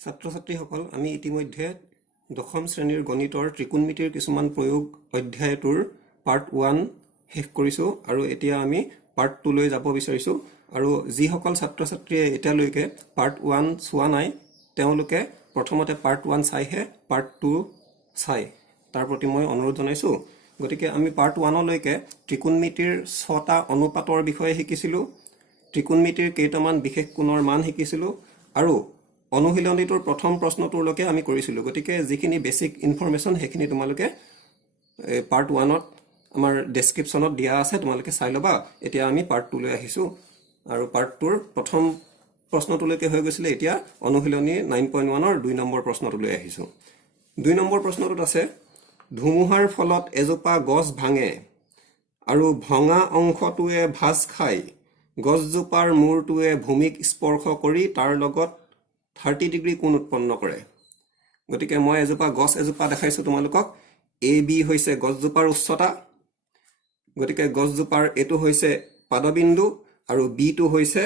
ছাত্ৰ ছাত্ৰীসকল আমি ইতিমধ্যে দশম শ্ৰেণীৰ গণিতৰ ত্ৰিকোণমিতিৰ কিছুমান প্ৰয়োগ অধ্যায়টোৰ পাৰ্ট 1 শেষ কৰিছোঁ আৰু এতিয়া আমি পাৰ্ট 2 লৈ যাব বিচাৰিছোঁ আৰু যিসকল ছাত্ৰ ছাত্ৰীয়ে এতিয়ালৈকে পাৰ্ট 1 চোৱা নাই তেওঁলোকে প্ৰথমতে পাৰ্ট 1 চাইহে পাৰ্ট 2 চাই তাৰ প্ৰতি মই অনুৰোধ জনাইছোঁ। গতিকে আমি পাৰ্ট 1 লৈকে ত্ৰিকোণমিতিৰ 6টা অনুপাতৰ বিষয়ে শিকিছিলোঁ, ত্ৰিকোণমিতিৰ কেইটামান বিশেষ কোণৰ মান শিকিছিলোঁ আৰু অনুশীলনীটোৰ প্ৰথম প্ৰশ্নটোলৈকে আমি কৰিছিলোঁ। গতিকে যিখিনি বেছিক ইনফৰমেশ্যন সেইখিনি তোমালোকে পাৰ্ট 1ত আমাৰ ডেছক্ৰিপশ্যনত দিয়া আছে, তোমালোকে চাই ল'বা। এতিয়া আমি পাৰ্ট 2 লৈ আহিছোঁ আৰু পাৰ্ট 2ৰ প্ৰথম প্ৰশ্নটোলৈকে হৈ গৈছিলে। এতিয়া অনুশীলনী 9.1ৰ 2 নম্বৰ প্ৰশ্নটোলৈ আহিছোঁ। 2 নম্বৰ প্ৰশ্নটোত আছে, ধুমুহাৰ ফলত এজোপা গছ ভাঙে আৰু ভঙা অংশটোৱে ভাঁজ খাই গছজোপাৰ মূৰটোৱে ভূমিক স্পৰ্শ কৰি তাৰ লগত 30 ডিগ্ৰী কোণ উৎপন্ন কৰে। গতিকে মই গছ এজোপা দেখাইছোঁ তোমালোকক। এ বি হৈছে গছজোপাৰ উচ্চতা, গতিকে গছজোপাৰ এইটো হৈছে পাদবিন্দু আৰু বিটো হৈছে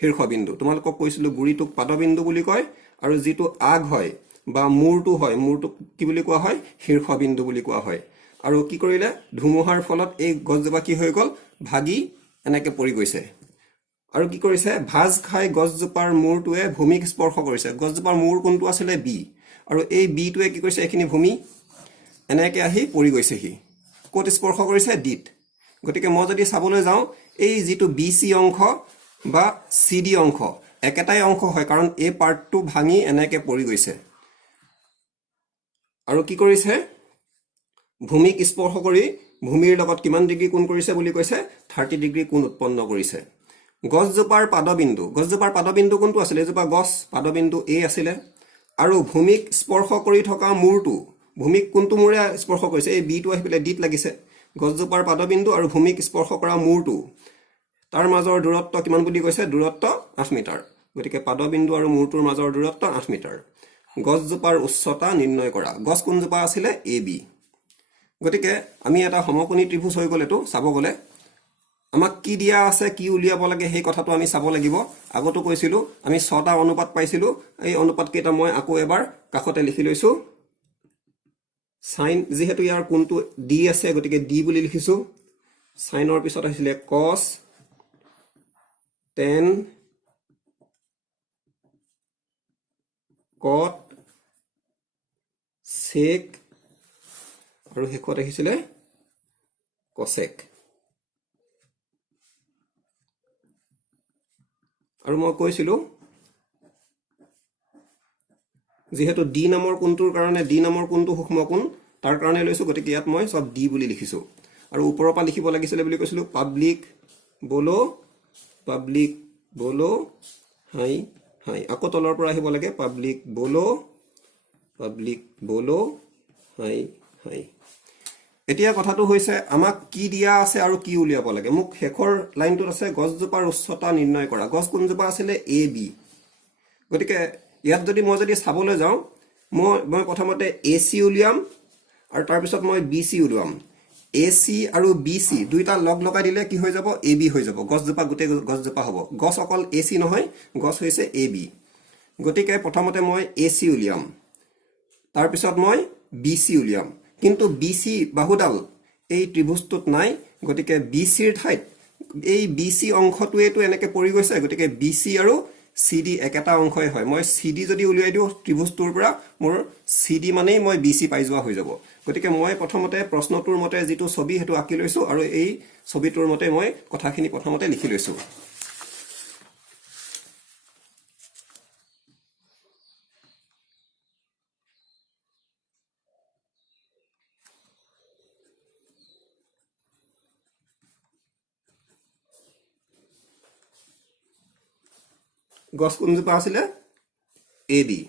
শীৰ্ষবিন্দু। তোমালোকক কৈছিলোঁ গুৰিটোক পাদবিন্দু বুলি কয় আৰু যিটো আগ হয় বা মূৰটো হয়, মূৰটোক কি বুলি কোৱা হয়? শীৰ্ষবিন্দু বুলি কোৱা হয়। আৰু কি কৰিলে? ধুমুহাৰ ফলত এই গছজোপা কি হৈ গ'ল? ভাগি এনেকৈ পৰি গৈছে। আৰু কি কৰিছে? ভাঁজ খাই গছজোপাৰ মূৰটোৱে ভূমিক স্পৰ্শ কৰিছে। গছজোপাৰ মূৰ কোনটো আছিলে? বি। আৰু এই বিটোৱে কি কৰিছে? এইখিনি ভূমি এনেকৈ আহি পৰি গৈছেহি। ক'ত স্পৰ্শ কৰিছে? ডিত। গতিকে মই যদি চাবলৈ যাওঁ, এই যিটো বি চি অংশ বা চি ডি অংশ একেটাই অংশ হয়, কাৰণ এই পাৰ্টটো ভাঙি এনেকৈ পৰি গৈছে আৰু কি কৰিছে? ভূমিক স্পৰ্শ কৰি ভূমিৰ লগত কিমান ডিগ্ৰী কোণ কৰিছে বুলি কৈছে? 30 ডিগ্ৰী কোণ উৎপন্ন কৰিছে। গছজোপাৰ পাদবিন্দু কোনটো আছিলে? এজোপা গছ, পাদবিন্দু এ আছিলে। আৰু ভূমিক স্পৰ্শ কৰি থকা মূৰটো, ভূমিক কোনটো মূৰে স্পৰ্শ কৰিছে? এই বিটো আহি পেলাই ডিত লাগিছে। গছজোপাৰ পাদবিন্দু আৰু ভূমিক স্পৰ্শ কৰা মূৰটো, তাৰ মাজৰ দূৰত্ব কিমান বুলি কৈছে? দূৰত্ব 8 মিটাৰ। গতিকে পাদবিন্দু আৰু মূৰটোৰ মাজৰ দূৰত্ব 8 মিটাৰ। গছজোপাৰ উচ্চতা নিৰ্ণয় কৰা। গছ কোনজোপা আছিলে? A B. গতিকে আমি এটা সমকোণী ত্ৰিভুজ হৈ গ'ল। এইটো চাব গ'লে আমাক কি দিয়া আছে, কি উলিয়াব লাগে সেই কথাটো আমি চাব লাগিব। আগতো কৈছিলোঁ আমি 6টা অনুপাত পাইছিলোঁ। এই অনুপাত কেইটা মই আকৌ এবাৰ কাষতে লিখি লৈছোঁ। চাইন, যিহেতু ইয়াৰ কোণটো ডি আছে গতিকে ডি বুলি লিখিছোঁ। চাইনৰ পিছত আহিছিলে কছ, টেন, কট, চেক আৰু শেষত আহিছিলে কচেক। আৰু মই কৈছিলোঁ যিহেতু ডি নামৰ কোণটোৰ কাৰণে, ডি নামৰ কোণটো সূক্ষ্ম কোণ, তাৰ কাৰণে লৈছোঁ। গতিকে ইয়াত মই চব ডি বুলি লিখিছোঁ। আৰু ওপৰৰ পৰা লিখিব লাগিছিলে বুলি কৈছিলোঁ পাব্লিক বলো হাই হাই। আকৌ তলৰ পৰা আহিব লাগে পাব্লিক বলো হাই হাই। এতিয়া কথাটো হৈছে আমাক কি দিয়া আছে আৰু কি উলিয়াব লাগে। মোক শেষৰ লাইনটোত আছে গছজোপাৰ উচ্চতা নিৰ্ণয় কৰা। গছ কোনজোপা আছিলে? A B. গতিকে ইয়াত মই যদি চাবলৈ যাওঁ, মই প্ৰথমতে এ চি উলিয়াম আৰু তাৰপিছত মই বি চি উলিয়াম। এ চি আৰু বি চি দুইটা লগ লগাই দিলে কি হৈ যাব? এ বি হৈ যাব। গছজোপা গোটেই গছজোপা হ'ব। গছ অকল এ চি নহয়, গছ হৈছে এ বি। গতিকে প্ৰথমতে মই এ চি উলিয়াম, তাৰপিছত মই বি চি উলিয়াম। কিন্তু বি চি বাহুডাল এই ত্ৰিভুজটোত নাই। গতিকে বি চিৰ ঠাইত এই বি চি অংশটোৱেতো এনেকৈ পৰি গৈছে। গতিকে বি চি আৰু চি ডি একেটা অংশই হয়। মই চি ডি যদি উলিয়াই দিওঁ ত্ৰিভুজটোৰ পৰা, মোৰ চি ডি মানেই মই বি চি পাই যোৱা হৈ যাব। গতিকে মই প্ৰথমতে প্ৰশ্নটোৰ মতে যিটো ছবি সেইটো আঁকি লৈছোঁ আৰু এই ছবিটোৰ মতে মই কথাখিনি প্ৰথমতে লিখি লৈছোঁ। গছ কোনজোপা আছিলে? A B.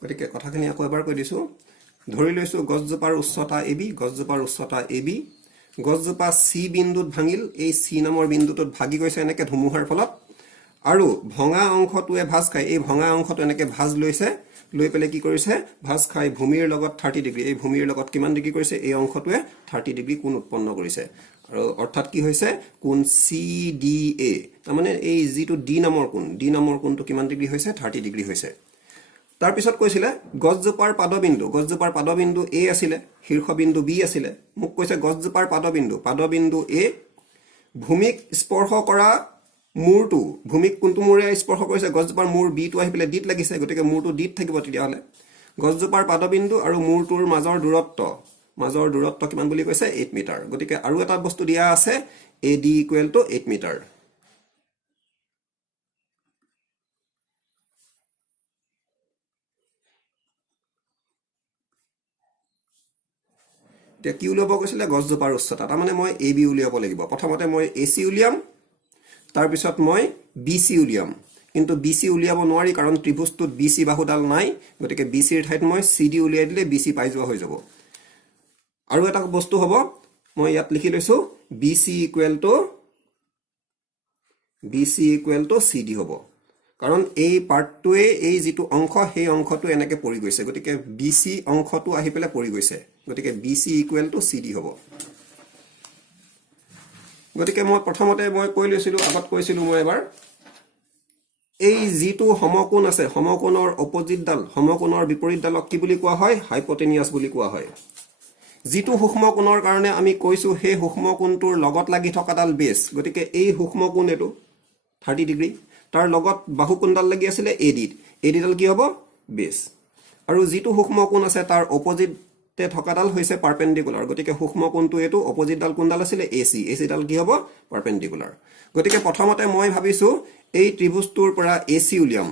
গতিকে কথাখিনি আকৌ এবাৰ কৈ দিছোঁ ধৰি লৈছোঁ গছজোপাৰ উচ্চতা AB গছজোপাৰ উচ্চতা AB গছজোপা C বিন্দুত ভাঙিল এই C নামৰ বিন্দুটোত ভাগি গৈছে এনেকৈ ধুমুহাৰ ফলত আৰু ভঙা অংশটোৱে ভাঁজ খাই এই ভঙা অংশটো এনেকৈ ভাঁজ লৈছে লৈ পেলাই কি কৰিছে ভাঁজ খাই ভূমিৰ লগত 30 ডিগ্ৰী এই ভূমিৰ লগত কিমান ডিগ্ৰী কৰিছে এই অংশটোৱে 30 ডিগ্ৰী কোণ উৎপন্ন কৰিছে আৰু অৰ্থাৎ কি হৈছে কোণ CDA তাৰমানে এই যিটো D নামৰ কোণটো কিমান ডিগ্ৰী হৈছে 30 ডিগ্ৰী হৈছে তাৰ পিছত কৈছিলে গছজোপাৰ পাদবিন্দু A আছিলে শীৰ্ষবিন্দু B আছিলে মোক কৈছে গছজোপাৰ পাদবিন্দু A ভূমিক স্পৰ্শ কৰা মূৰটো ভূমিক কোনটো মূৰে স্পৰ্শ কৰিছে গছজোপাৰ মূৰ B টো আহি পেলাই ডিত লাগিছে গতিকে মূৰটো ডিত থাকিব তেতিয়াহলে গছজোপাৰ পাদবিন্দু আৰু মূৰটোৰ মাজৰ দূৰত্ব কিমান বুলি কৈছে 8 মিটাৰ গতিকে আৰু এটা বস্তু দিয়া আছে AD = 8 মিটাৰ এতিয়া কি উলিয়াব কৈছিলে গছজোপাৰ উচ্চতা তাৰমানে মই AB উলিয়াব লাগিব প্ৰথমতে মই AC উলিয়াম তাৰ পিছত মই BC উলিয়াম কিন্তু BC উলিয়াব নোৱাৰি কাৰণ ত্ৰিভুজটোত BC বাহুডাল নাই গতিকে BC ৰ ঠাইত মই CD উলিয়াই দিলে BC পাই যোৱা হৈ যাব আৰু এটা বস্তু হ'ব মই ইয়াত লিখি লৈছো BC = CD হ'ব কাৰণ এই পাৰ্টটোৱে এই যিটো অংশ সেই অংশটো এনেকৈ পৰি গৈছে গতিকে BC অংশটো আহি পেলাই পৰি গৈছে গতিকে BC = CD হ'ব গতিকে মই প্ৰথমতে মই কৈ লৈছিলো আগত কৈছিলো মই এবাৰ এই যিটো সমকোণ আছে সমকোণৰ অপজিটডাল সমকোণৰ বিপৰীতডালক কি বুলি কোৱা হয় হাইপোটেনিয়াছ বুলি কোৱা হয় যিটো সূক্ষ্মকোণৰ কাৰণে আমি কৈছো সেই সূক্ষ্মকোণটোৰ লগত লাগি থকাডাল বেছ গতিকে এই সূক্ষ্মকোণ এটো 30 ডিগ্ৰী তাৰ লগত বাহুকোণডাল লাগি আছিল এডিডাল কি হ'ব বেছ আৰু যিটো সূক্ষ্মকোণ আছে তাৰ অপজিটে থকাডাল হৈছে পাৰপেন্ডিকুলাৰ গতিকে সূক্ষ্মকোণটো এটো অপজিটডাল কোণডাল আছিল এচিডাল কি হ'ব পাৰপেন্ডিকুলাৰ গতিকে প্ৰথমতে মই ভাবিছো এই ত্ৰিভুজটোৰ পৰা AC উলিয়াম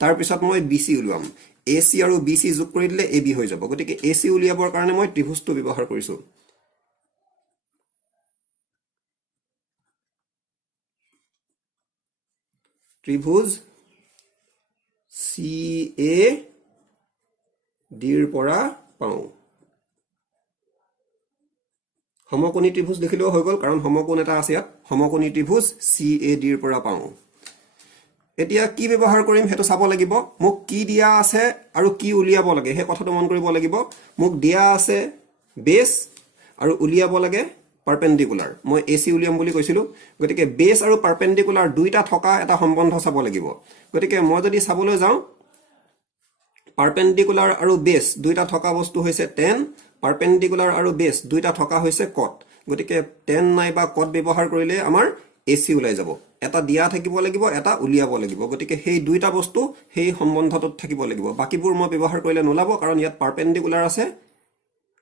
তাৰ পিছত মই BC উলিয়াম AC আৰু BC যোগ কৰি দিলে AB হৈ যাব গতিকে AC উলিয়াবৰ কাৰণে মই ত্ৰিভুজটো ব্যৱহাৰ কৰিছো ত্ৰিভুজ CAD ৰ পৰা পাওঁ সমকোণী ত্ৰিভুজ লিখিলেও হৈ গ'ল কাৰণ সমকোণ এটা আছে ইয়াত সমকোণী ত্ৰিভুজ CAD ৰ পৰা পাওঁ এতিয়া কি ব্যৱহাৰ কৰিম হেতু চাব লাগিব মোক কি দিয়া আছে আৰু কি উলিয়াব লাগে হে কথাটো মন কৰিব লাগিব মোক দিয়া আছে বেছ আৰু উলিয়াব লাগে পাৰপেন্ডিকুলাৰ মই AC উলিয়াম বুলি কৈছিলো গতিকে বেছ আৰু পাৰপেন্ডিকুলাৰ দুইটা থকা এটা সম্বন্ধ চাব লাগিব গতিকে মই যদি চাবলৈ যাওঁ পাৰপেন্ডিকুলাৰ আৰু বেছ দুইটা থকা বস্তু হৈছে tan পাৰপেন্ডিকুলাৰ আৰু বেছ দুইটা থকা হৈছে cot গতিকে tan নাইবা cot ব্যৱহাৰ কৰিলে আমাৰ AC ওলাই যাব এটা দিয়া থাকিব লাগিব এটা উলিয়াব লাগিব গতিকে সেই দুইটা বস্তু সেই সম্বন্ধটোত থাকিব লাগিব বাকিবোৰ মই ব্যৱহাৰ কৰিলে নোলাব কাৰণ ইয়াত পাৰপেন্ডিকুলাৰ আছে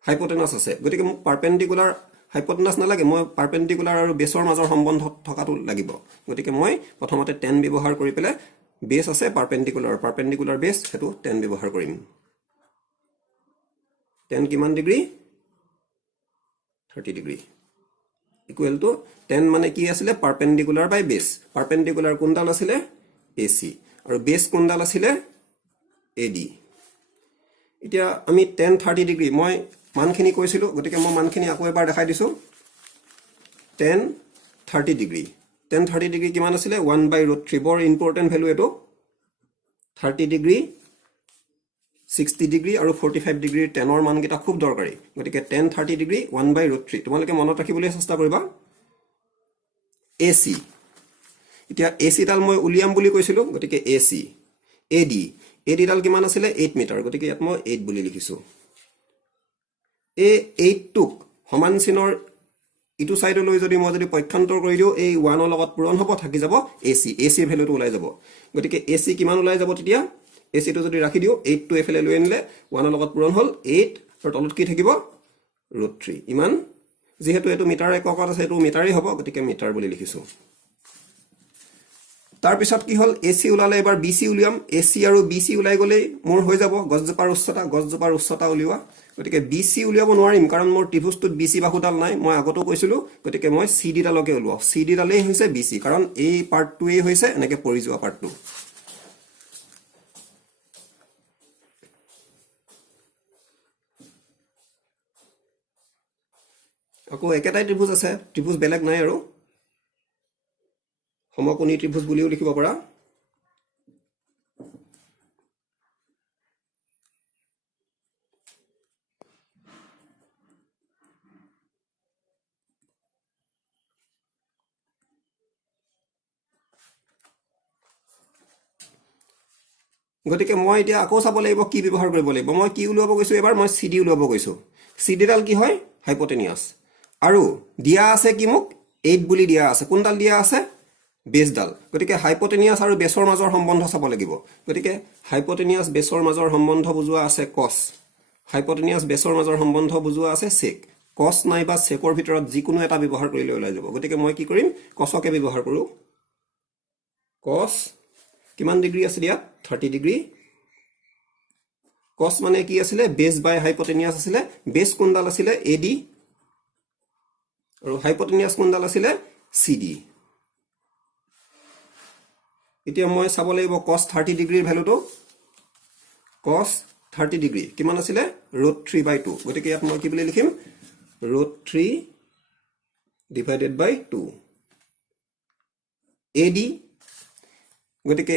হাইপোটেনাছ আছে গতিকে মোক পাৰপেন্ডিকুলাৰ হাইপোটেনাছ নালাগে মই পাৰপেন্ডিকুলাৰ আৰু বেছৰ মাজৰ সম্বন্ধ থকাটো লাগিব গতিকে মই প্ৰথমতে tan ব্যৱহাৰ কৰি পেলে বেছ আছে পাৰপেন্ডিকুলাৰ বেছ হেতু tan ব্যৱহাৰ কৰিম tan কিমান degree 30 degree equal to tan মানে কি আছিল পাৰপেন্ডিকুলাৰ বাই বেছ পাৰপেন্ডিকুলাৰ কোণডাল আছিল AC আৰু বেছ কোণডাল আছিল AD এতিয়া আমি tan 30 ডিগ্ৰী মই মানখিনি কৈছিলো গতিকে মই মানখিনি আকৌ এবাৰ দেখাই দিছো tan 30 ডিগ্ৰী কিমান আছিল 1/√3 বৰ ইম্পৰ্টেন্ট ভ্যালু এটো 30 ডিগ্ৰী 60 ডিগ্ৰী আৰু 45 ডিগ্ৰীৰ tan ৰ মানকেইটা খুব দৰকাৰী গতিকে tan 30 ডিগ্ৰী 1/√3 তোমালোকে মনত ৰাখিবলৈ চেষ্টা কৰিবা AC এতিয়া AC ডাল মই উলিয়াম বুলি কৈছিলো গতিকে AC AD ডাল কিমান আছিল 8 মিটাৰ গতিকে ইয়াত মই 8 বুলি লিখিছো এই 8 টুক সমান চিনৰ ইটো সাইডলৈ যদি মই যদি পক্ষান্তৰ কৰি দিও এই 1 ৰ লগত পূৰণ হ'ব থাকি যাব AC ভ্যালুটো ওলাই যাব গতিকে AC কিমান ওলাই যাব তেতিয়া AC টো যদি ৰাখি দিও 8 টো এফালে লৈ আনিলে 1 ৰ লগত পূৰণ হ'ল 8 আৰু তলত কি থাকিব √3 ইমান যেহেতু এটো মিটাৰ এককত আছে এটো মিটাৰই হ'ব গতিকে মিটাৰ বুলি লিখিছো তাৰ পিছত কি হ'ল AC উলালে এবাৰ BC উলিয়াম AC আৰু BC উলাই গলে মোৰ হৈ যাব গছজোপাৰ উচ্চতা উলিওৱা গতিকে BC উলিয়াব নোৱাৰিম কাৰণ মোৰ ত্ৰিভুজটোত BC বাহুডাল নাই মই আগতো কৈছিলো গতিকে মই CD ডালকে উলিয়াও CD ডালেই হৈছে BC কাৰণ এই পাৰ্টটোৱে হৈছে এনেকৈ পৰি যোৱা পাৰ্টটো আকৌ একেটাই ত্ৰিভুজ আছে, ত্ৰিভুজ বেলেগ নাই আৰু সমকোণী ত্ৰিভুজ বুলিও লিখিব পাৰা। গতিকে মই এতিয়া আকৌ চাব লাগিব কি ব্যৱহাৰ কৰিব লাগিব। মই কি উলিয়াব গৈছোঁ এবাৰ, মই CD উলিয়াব গৈছোঁ। CDডাল কি হয়, হাইপটেনিয়াছ। আৰু দিয়া আছে কি মোক 8 বুলি দিয়া আছে। কোনডাল দিয়া আছে, বেছডাল। গতিকে হাইপটেনিয়াছ আৰু বেছৰ মাজৰ সম্বন্ধ চাব লাগিব। গতিকে হাইপটেনিয়াছ বেছৰ মাজৰ সম্বন্ধ বুজোৱা আছে কছ, হাইপটেনিয়াছ বেছৰ মাজৰ সম্বন্ধ বুজোৱা আছে চেক। কছ নাইবা চেকৰ ভিতৰত যিকোনো এটা ব্যৱহাৰ কৰিলে ওলাই যাব। গতিকে মই কি কৰিম, কছকে ব্যৱহাৰ কৰোঁ। কছ কিমান ডিগ্ৰী আছিলে ইয়াত, 30 ডিগ্ৰী। কছ মানে কি আছিলে, বেছ বাই হাইপটেনিয়াছ আছিলে। বেছ কোনডাল আছিলে, AD, আৰু হাইপটেনিয়াছ কোনডাল আছিলে, CD। এতিয়া মই চাব লাগিব কছ 30 ডিগ্ৰীৰ ভেলুটো। কছ 30 ডিগ্ৰী কিমান আছিলে, √3/2। গতিকে ইয়াত মই কি বুলি লিখিম, √3 ডিভাইডেড বাই 2। AD, গতিকে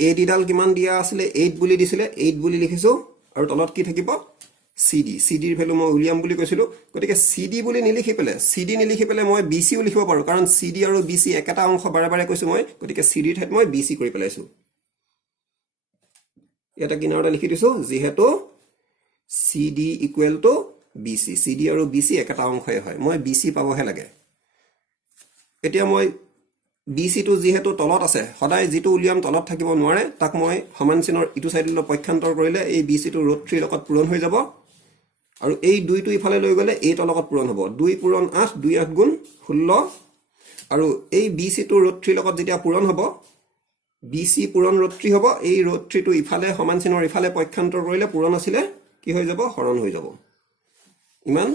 ADডাল কিমান দিয়া আছিলে, 8 বুলি দিছিলে, 8 বুলি লিখিছোঁ। আৰু তলত কি থাকিব, CD। CDৰ ভেলু মই উলিয়াম বুলি কৈছিলোঁ। গতিকে CD বুলি নিলিখি পেলাই, CD নিলিখি পেলাই মই BCও লিখিব পাৰোঁ, কাৰণ CD আৰু BC একেটা অংশ বাৰে বাৰে কৈছোঁ মই। গতিকে CDৰ ঠাইত মই BC কৰি পেলাইছোঁ। ইয়াতে কিনাৰতে লিখি দিছোঁ, যিহেতু CD equal to BC, CD আৰু BC একেটা অংশই হয়, মই BC পাবহে লাগে। এতিয়া মই BCটো যিহেতু তলত আছে, সদায় যিটো উলিয়াম তলত থাকিব নোৱাৰে, তাক মই সমান চিনৰ ইটো চাইডলৈ পক্ষান্তৰ কৰিলে এই BCটো √3 লগত পূৰণ হৈ যাব। আৰু এই 2টো ইফালে লৈ গ'লে 8ৰ লগত পূৰণ হ'ব। 2 পূৰণ 8, 2 8 গুণ 16। আৰু এই BCটো √3 লগত যেতিয়া পূৰণ হ'ব, BC পূৰণ √3 হ'ব। এই √3টো ইফালে সমান চিনৰ ইফালে পক্ষান্তৰ কৰিলে পূৰণ আছিলে কি হৈ যাব, হৰণ হৈ যাব। ইমান,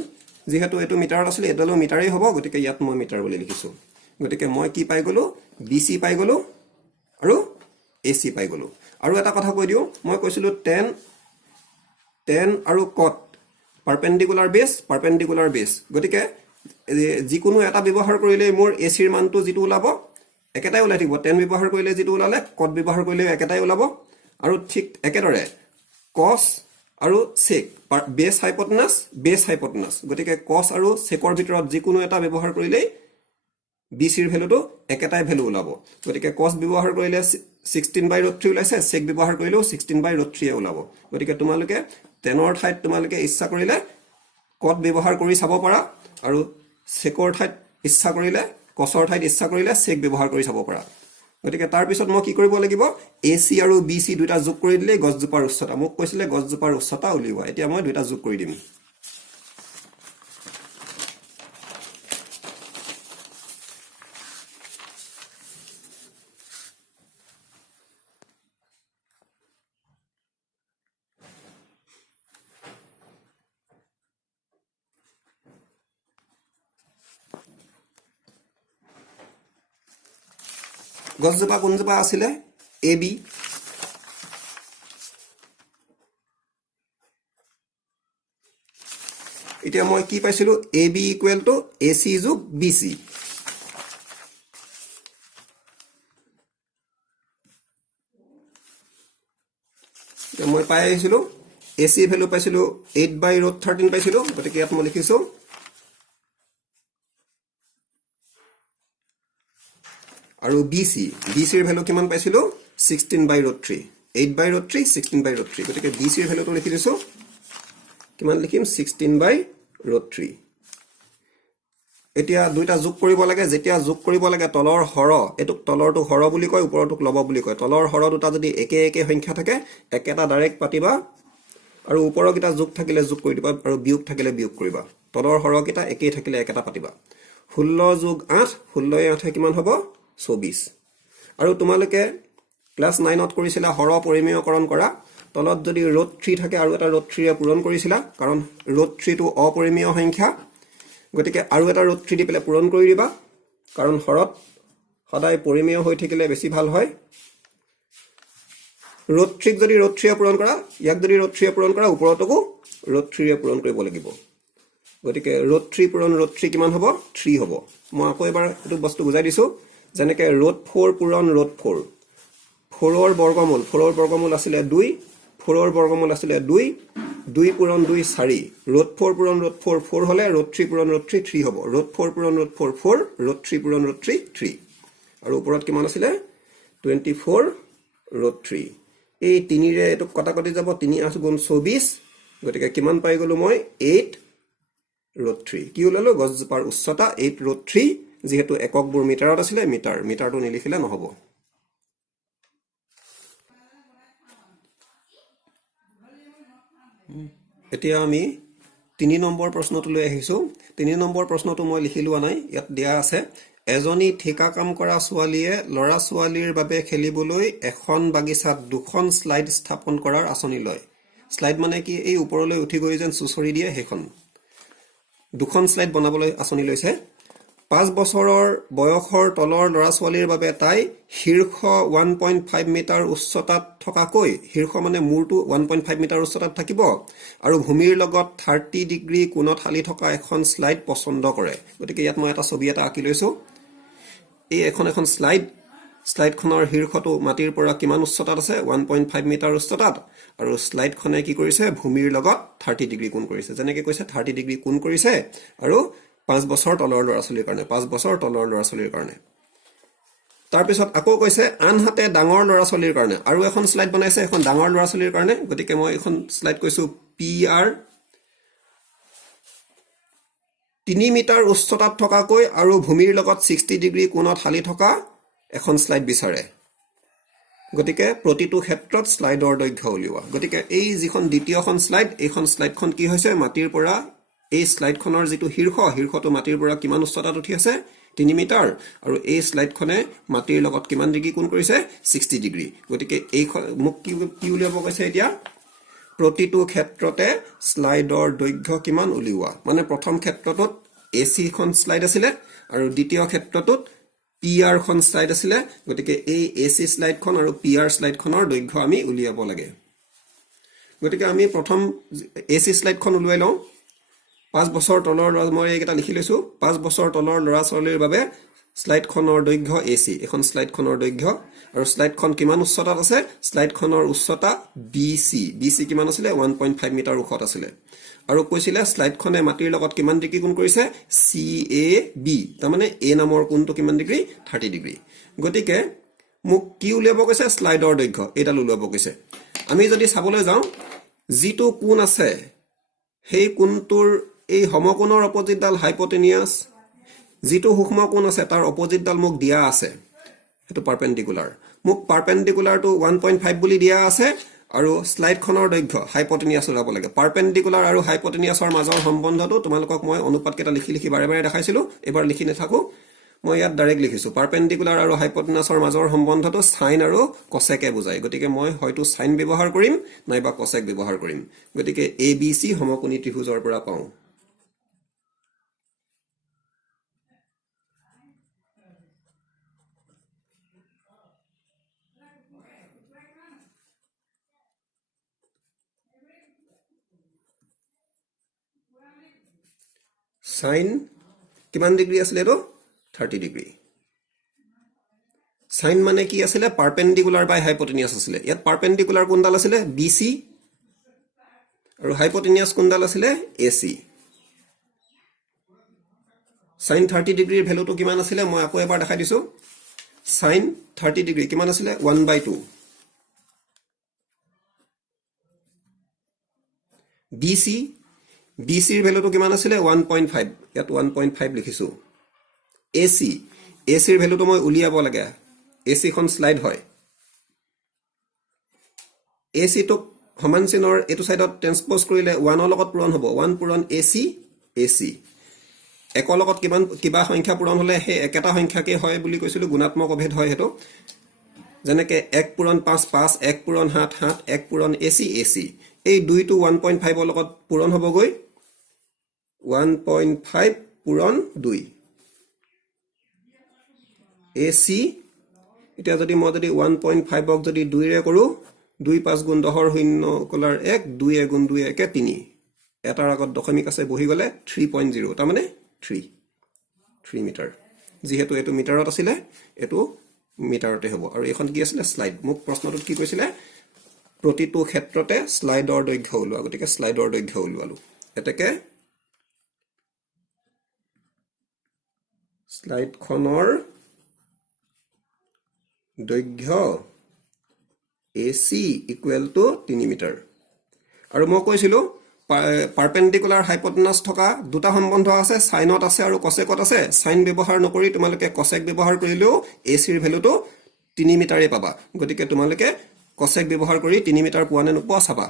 যিহেতু এইটো মিটাৰত আছিলে, এডালো মিটাৰেই হ'ব। গতিকে ইয়াত মই মিটাৰ বুলি লিখিছোঁ। গতিকে মই কি পাই গ'লোঁ, BC পাই গ'লোঁ আৰু AC পাই গ'লোঁ। আৰু এটা কথা কৈ দিওঁ, মই কৈছিলোঁ টেন আৰু কট পাৰপেণ্ডিকুলাৰ বেছ। গতিকে যিকোনো এটা ব্যৱহাৰ কৰিলেই মোৰ ACৰ মানটো যিটো ওলাব একেটাই ওলাই থাকিব। টেন ব্যৱহাৰ কৰিলে যিটো ওলালে, কট ব্যৱহাৰ কৰিলেও একেটাই ওলাব। আৰু ঠিক একেদৰে কছ আৰু চেক, বেছ হাইপটেনাছ। গতিকে কছ আৰু চেকৰ ভিতৰত যিকোনো এটা ব্যৱহাৰ কৰিলেই BCৰ ভেলুটো একেটাই ভেলু ওলাব। গতিকে কছ ব্যৱহাৰ কৰিলে 16/√3 ওলাইছে, চেক ব্যৱহাৰ কৰিলেও 16/√3 ওলাব। গতিকে তোমালোকে টেনৰ ঠাইত তোমালোকে ইচ্ছা কৰিলে কট ব্যৱহাৰ কৰি চাব পাৰা, আৰু চেকৰ ঠাইত ইচ্ছা কৰিলে, কছৰ ঠাইত ইচ্ছা কৰিলে চেক ব্যৱহাৰ কৰি চাব পাৰা। গতিকে তাৰপিছত মই কি কৰিব লাগিব, AC আৰু BC দুটা যোগ কৰি দিলেই গছজোপাৰ উচ্চতা। মোক কৈছিলে গছজোপাৰ উচ্চতা উলিওৱা। এতিয়া মই দুটা যোগ কৰি দিম। গছজোপা কোনজোপা আছিলে, AB। এতিয়া মই কি পাইছিলোঁ, AB ইকুৱেল টু AC যোগ BC। মই পাই আহিছিলোঁ AC ভেলু পাইছিলোঁ 8/√13 পাইছিলোঁ। গতিকে ইয়াত মই লিখিছোঁ আৰু BCৰ ভেলু কিমান পাইছিলোঁ, 16/√3। 8/√3, 16/√3। গতিকে BCৰ ভেলুটো লিখি দিছোঁ, কিমান লিখিম, 16/√3। এতিয়া দুইটা যোগ কৰিব লাগে। যেতিয়া যোগ কৰিব লাগে, তলৰ হৰ, এইটোক তলৰটোক হৰ বুলি কয়, ওপৰটোক লব বুলি কয়। তলৰ হৰ দুটা যদি একে সংখ্যা থাকে, একেটা ডাইৰেক্ট পাতিবা, আৰু ওপৰকেইটা যোগ থাকিলে যোগ কৰি দিবা, আৰু বিয়োগ থাকিলে বিয়োগ কৰিবা। তলৰ হৰকেইটা একেই থাকিলে একেটা পাতিবা। 16 যোগ 8, 16 8 কিমান হ'ব, 24। আৰু তোমালোকে ক্লাছ 9ত কৰিছিলা হৰ পৰিমেয়কৰণ কৰা। তলত যদি √3 থাকে আৰু এটা √3ৰে পূৰণ কৰিছিলা, কাৰণ √3টো অপৰিমেয় সংখ্যা। গতিকে আৰু এটা √3 দি পেলাই পূৰণ কৰি দিবা, কাৰণ হৰত সদায় পৰিমেয় হৈ থাকিলে বেছি ভাল হয়। √3ক যদি √3ৰে পূৰণ কৰা, ইয়াক যদি √3ৰে পূৰণ কৰা, ওপৰতকো √3ৰে পূৰণ কৰিব লাগিব। গতিকে ৰুট 3 পূৰণ ৰুট 3 কিমান হ'ব 3 হ'ব মই আকৌ এবাৰ এটো বস্তু বুজাই দিছো যেনেকৈ ৰুট 4 পূৰণ ৰুট 4 4 ৰ বৰ্গমূল আছিলে 2 4 ৰ বৰ্গমূল আছিলে 2 2 পূৰণ 2 4 ৰুট 4 পূৰণ ৰুট 4 4 হলে ৰুট 3 পূৰণ ৰুট 3 3 হ'ব ৰুট 4 পূৰণ ৰুট 4 4 ৰুট 3 পূৰণ ৰুট 3 3 আৰু ওপৰত কিমান আছিলে 24 ৰুট 3 এই 3 ৰে এটো কটাকটি যাব 3 8 গুণ 24 গতিকে কিমান পাই গলো মই 8 ৰুট 3 কি ওলালো গছজোপাৰ উচ্চতা 8 ৰুট 3 যেহেতু এককবোৰ মিটাৰত আছিলে মিটাৰটো নিলিখিলে নহব এতিয়া আমি 3 নম্বৰ প্ৰশ্নটো লৈ আহিছো 3 নম্বৰ প্ৰশ্নটো মই লিখি লোৱা নাই ইয়াত দিয়া আছে এজনী ঠিকা কাম কৰা ছোৱালীয়ে লৰা ছোৱালীৰ বাবে খেলিবলৈ এখন বাগিচাত দুখন স্লাইড স্থাপন কৰাৰ আঁচনি লয় স্লাইড মানে কি এই ওপৰলৈ উঠি গৈ যেন চুচৰি দিয়ে হেখন দুখন স্লাইড বনাবলৈ আঁচনি লৈছে 5 বছৰৰ বয়সৰ তলৰ লৰা ছোৱালীৰ বাবে তাই শীৰ্ষ 1.5 মিটাৰ উচ্চতাত থকাকৈ শীৰ্ষ মানে মূৰটো 1.5 মিটাৰ উচ্চতাত থাকিব আৰু ভূমিৰ লগত 30 ডিগ্ৰী কোণত হালি থকা এখন স্লাইড পছন্দ কৰে গতিকে ইয়াত মই এটা ছবি এটা আঁকি লৈছো এই এখন স্লাইডখনৰ শীৰ্ষটো মাটিৰ পৰা কিমান উচ্চতাত আছে 1.5 মিটাৰ উচ্চতাত আৰু স্লাইডখনে কি কৰিছে ভূমিৰ লগত 30 ডিগ্ৰী কোণ কৰিছে যেনেকৈ কৈছে 30 ডিগ্ৰী কোণ কৰিছে আৰু 5 বছৰ তলৰ ল'ৰা ছোৱালীৰ কাৰণে 5 বছৰ তলৰ ল'ৰা ছোৱালীৰ কাৰণে তাৰ পিছত আকৌ কৈছে আনহাতে ডাঙৰ ল'ৰা ছোৱালীৰ কাৰণে আৰু এখন স্লাইড বনাইছে এখন ডাঙৰ ল'ৰা ছোৱালীৰ কাৰণে গতিকে মই এখন স্লাইড কৈছো PR 3 মিটাৰ উচ্চতাত থকাকৈ আৰু ভূমিৰ লগত 60 ডিগ্ৰী কোণত হালি থকা এখন স্লাইড বিচাৰে গতিকে প্ৰতিটো ক্ষেত্ৰত স্লাইডৰ দৈৰ্ঘ্য উলিওৱা গতিকে এই যিখন দ্বিতীয়খন স্লাইড এইখন স্লাইডখন কি হৈছে মাটিৰ পৰা এই স্লাইডখনৰ যেটো শীৰ্ষটো মাটিৰ পৰা কিমান উচ্চতাত উঠি আছে 3 মিটাৰ আৰু এই স্লাইডখনে মাটিৰ লগত কিমান ডিগ্ৰী কোণ কৰিছে 60 ডিগ্ৰী গতিকে এই মুক কি উলিয়াব কৈছে এতিয়া প্ৰতিটো ক্ষেত্ৰতে স্লাইডৰ দৈৰ্ঘ্য কিমান উলিওৱা মানে প্ৰথম ক্ষেত্ৰটোত AC খন স্লাইড আছিল আৰু দ্বিতীয় ক্ষেত্ৰটোত PR খন স্লাইড আছিল গতিকে এই AC স্লাইডখন আৰু PR স্লাইডখনৰ দৈৰ্ঘ্য আমি উলিয়াব লাগে গতিকে আমি প্ৰথম AC স্লাইডখন উলিয়াই লওঁ 5 বছৰ তলৰ মই এইটা লিখি লৈছো 5 বছৰ তলৰ ল'ৰা ছোৱালীৰ বাবে স্লাইডখনৰ দৈৰ্ঘ্য AC এখন স্লাইডখনৰ দৈৰ্ঘ্য আৰু স্লাইডখন কিমান উচ্চতাত আছে স্লাইডখনৰ উচ্চতা BC কিমান আছিল 1.5 মিটাৰ উচ্চত আছিল আৰু কৈছিলে স্লাইডখনে মাটিৰ লগত কিমান ডিগ্ৰী কোণ কৰিছে CAB তাৰ মানে A নামৰ কোণটো কিমান ডিগ্ৰী 30 ডিগ্ৰী গতিকে মুক কি উলিয়াব কৈছে স্লাইডৰ দৈৰ্ঘ্য এটা উলিয়াব কৈছে আমি যদি চাবলৈ যাওঁ যিটো কোণ আছে সেই কোণটোৰ এই সমকোণৰ অপজিটডাল হাইপোটেনিয়াস যেটো সূক্ষ্ম কোণ আছে তাৰ অপজিটডাল মোক দিয়া আছে এটো পাৰপেন্ডিকুলাৰ মোক পাৰপেন্ডিকুলাৰটো 1.5 বুলি দিয়া আছে আৰু স্লাইডখনৰ দৈৰ্ঘ্য হাইপোটেনিয়াস ওলাব লাগে পাৰপেন্ডিকুলাৰ আৰু হাইপোটেনিয়াসৰ মাজৰ সম্বন্ধটো তোমালোকক মই অনুপাত কেটা লিখি বাৰে বাৰে দেখাইছিলো এবাৰ লিখি নেথাকো মই ইয়াত ডাইৰেক্ট লিখিছো পাৰপেন্ডিকুলাৰ আৰু হাইপোটেনিয়াসৰ মাজৰ সম্বন্ধটো সাইন আৰু কোসেকে বুজায় গতিকে মই হয়তো সাইন ব্যৱহাৰ কৰিম নাইবা কোসেক ব্যৱহাৰ কৰিম গতিকে ABC সমকোণী ত্ৰিভুজৰ পৰা পাওঁ সাইন কিমান ডিগ্ৰী আছিল এটো 30 ডিগ্ৰী সাইন মানে কি আছিল পাৰপেন্ডিকুলাৰ বাই হাইপোটেনিয়াস আছিল ইয়াত পাৰপেন্ডিকুলাৰ কোণডাল আছিল BC আৰু হাইপোটেনিয়াস কোণডাল আছিল AC সাইন 30 ডিগ্ৰীৰ ভ্যালুটো কিমান আছিল মই আকৌ এবাৰ দেখাই দিছো সাইন 30 ডিগ্ৰী কিমান আছিল 1/2 BC ৰ ভ্যালুটো কিমান আছিল 1.5 ইয়াত 1.5 লিখিছো AC ৰ ভ্যালুটো মই উলিয়াব লাগে AC খন স্লাইড হয় AC টো সমান চিনৰ এটো সাইডত ট্ৰান্সপোজ কৰিলে 1 ৰ লগত পূৰণ হ'ব 1 পূৰণ AC এক লগত কিবা সংখ্যা পূৰণ হলে হে একেটা সংখ্যাকে হয় বুলি কৈছিলো গুণাত্মক অভেদ হয় হেতু যেনেকৈ 1 পূৰণ 5 5 1 পূৰণ 7 7 1 পূৰণ AC এই দুইটো 1.5 ৰ লগত পূৰণ হ'ব গৈ 1.5 পূৰণ 2 AC এতিয়া যদি মই যদি 1.5 ক যদি 2 ৰে কৰো 2 5 গুণ 10 ৰ শূন্য কলাৰ 1 2 গুণ 2 1 3 এটাৰ আগত দশমিক আছে বহি গ'লে 3.0 তাৰমানে 3 মিটাৰ যিহেতু এটো মিটাৰত আছিলে এটো মিটাৰতে হ'ব আৰু এখন কি আছিলে স্লাইড মোক প্ৰশ্নটোত কি কৈছিলে প্ৰতিটো ক্ষেত্ৰতে স্লাইডৰ দৈৰ্ঘ্য উলিওৱা গতিকে স্লাইডৰ দৈৰ্ঘ্য উলিওৱালো এতেকে স্লাইডখনৰ দৈৰ্ঘ্য AC = 3 মিটাৰ আৰু মই কৈছিলো পাৰপেন্ডিকুলাৰ হাইপোটেনাস থকা দুটা সম্বন্ধ আছে সাইনত আছে আৰু কোসেকত আছে সাইন ব্যৱহাৰ নকৰি তোমালোকে কোসেক ব্যৱহাৰ কৰিলেও AC ৰ ভ্যালুটো 3 মিটাৰে পাবা গতিকে তোমালোকে কোসেক ব্যৱহাৰ কৰি 3 মিটাৰ পোৱা নে নোপোৱা চাবা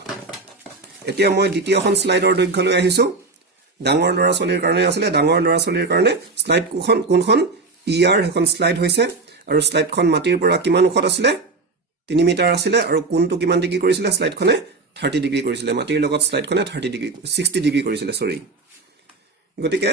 এতিয়া মই দ্বিতীয়খন স্লাইডৰ দৈৰ্ঘ্য লৈ আহিছো ডাঙৰ লৰা চলিৰ কাৰণে আছিল ডাঙৰ লৰা চলিৰ কাৰণে স্লাইড কোনখন PR এখন স্লাইড হৈছে আৰু স্লাইডখন মাটিৰ পৰা কিমান উখত আছিল 3 মিটাৰ আছিল আৰু কোনটো কিমান ডিগ্ৰী কৰিছিল স্লাইডখনে 30 ডিগ্ৰী কৰিছিল মাটিৰ লগত স্লাইডখনে 30 ডিগ্ৰী 60 ডিগ্ৰী কৰিছিল সৰি গতিকে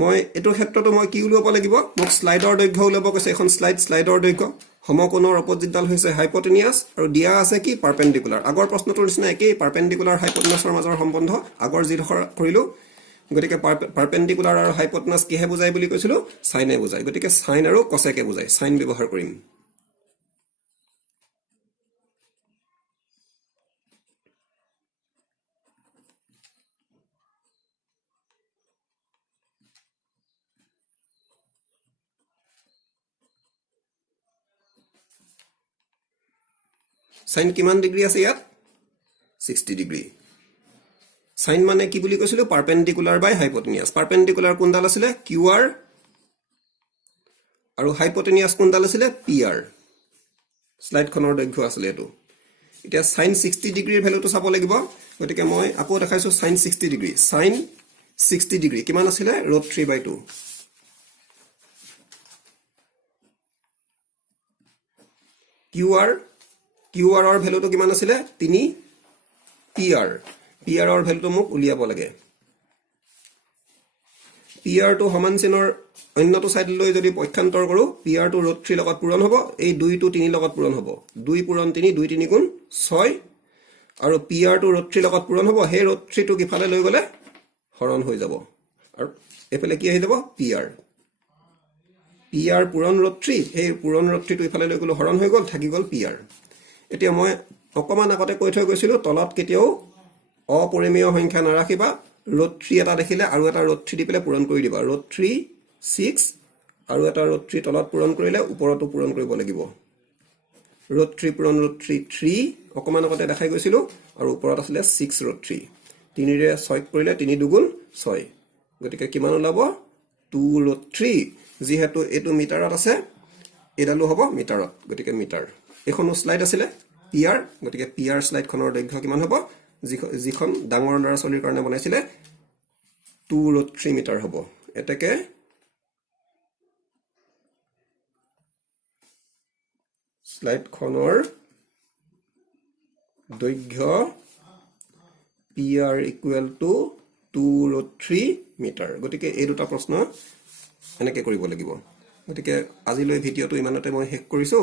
মই এটো ক্ষেত্ৰটো মই কি উলিয়াব লাগিব মোক স্লাইডৰ দৈৰ্ঘ্য উলিয়াব কৈছে এখন স্লাইডৰ দৈৰ্ঘ্য সমকোণৰ অপজিটডাল হৈছে হাইপোটেনিয়াস আৰু দিয়া আছে কি পাৰপেন্ডিকুলাৰ আগৰ প্ৰশ্নটোৰ নিচিনা একেই পাৰপেন্ডিকুলাৰ হাইপোটেনাসৰ মাজৰ সম্বন্ধ আগৰ যি ধৰ কৰিলো গতিকে পাৰপেন্ডিকুলাৰ আৰু হাইপোটেনাস কিহে বুজাই বুলি কৈছিলো সাইনে বুজাই গতিকে সাইন আৰু কোসেকে বুজাই সাইন ব্যৱহাৰ কৰিম সাইন কিমান ডিগ্ৰী আছে ইয়াত 60 ডিগ্ৰী সাইন মানে কি বুলি কৈছিলো পাৰপেন্ডিকুলাৰ বাই হাইপোটেনিয়াস পাৰপেন্ডিকুলাৰ কোনডাল আছিল QR আৰু হাইপোটেনিয়াস কোনডাল আছিল PR স্লাইডখনৰ দৈৰ্ঘ্য আছিল এটো এতিয়া সাইন 60 ডিগ্ৰীৰ ভ্যালুটো চাব লাগিব গতিকে মই আকৌ দেখাইছো সাইন 60 ডিগ্ৰী সাইন 60 ডিগ্ৰী কিমান আছিল √3/2 QR ৰ ভ্যালুটো কিমান আছিল 3 PR ৰ ভ্যালুটো মোক উলিয়াব লাগে PR টো সমান চিনৰ অন্যটো সাইড লৈ যদি পক্ষান্তৰ কৰো PR টো √3 লগত পূৰণ হ'ব এই 2 টো 3 লগত পূৰণ হ'ব 2 পূৰণ 3 2 3 গুণ 6 আৰু PR টো √3 লগত পূৰণ হ'ব হে √3 টো কিফালে লৈ গলে হৰণ হৈ যাব আৰু এফালে কি আহি যাব PR পূৰণ √3 এই পূৰণ √3 টো ইফালে লৈ গলে হৰণ হৈ গল থাকি গল PR এতিয়া মই অকমান আগতে কৈ থৈ গৈছিলো তলত কেতিয়াও অপৰিমেয় সংখ্যা নাৰাখিবা √3 এটা দেখিলে আৰু এটা √3 দি পেলে পূৰণ কৰি দিবা √3 6 আৰু এটা √3 তলত পূৰণ কৰিলে ওপৰতো পূৰণ কৰিব লাগিব √3 পূৰণ √3 3 অকমান আগতে দেখাই গৈছিলো আৰু ওপৰত আছিল 6 √3 3 ৰে 6 কৰিলে 3 দুগুণ 6 গতিকে কিমান ওলাব 2 √3 যিহেতু এটো মিটাৰত আছে এডালো হ'ব মিটাৰত গতিকে মিটাৰ এখনো স্লাইড আছিল PR গতিকে PR স্লাইডখনৰ দৈৰ্ঘ্য কিমান হ'ব যিখন ডাঙৰ লৰা চলিৰ কাৰণে বনাইছিল 2 √3 মিটাৰ হ'ব এতেকে স্লাইডখনৰ দৈৰ্ঘ্য PR = 2 √3 মিটাৰ গতিকে এই দুটা প্ৰশ্ন এনেকৈ কৰিব লাগিব গতিকে আজিলৈ ভিডিঅটো ইমানতে মই শেষ কৰিছো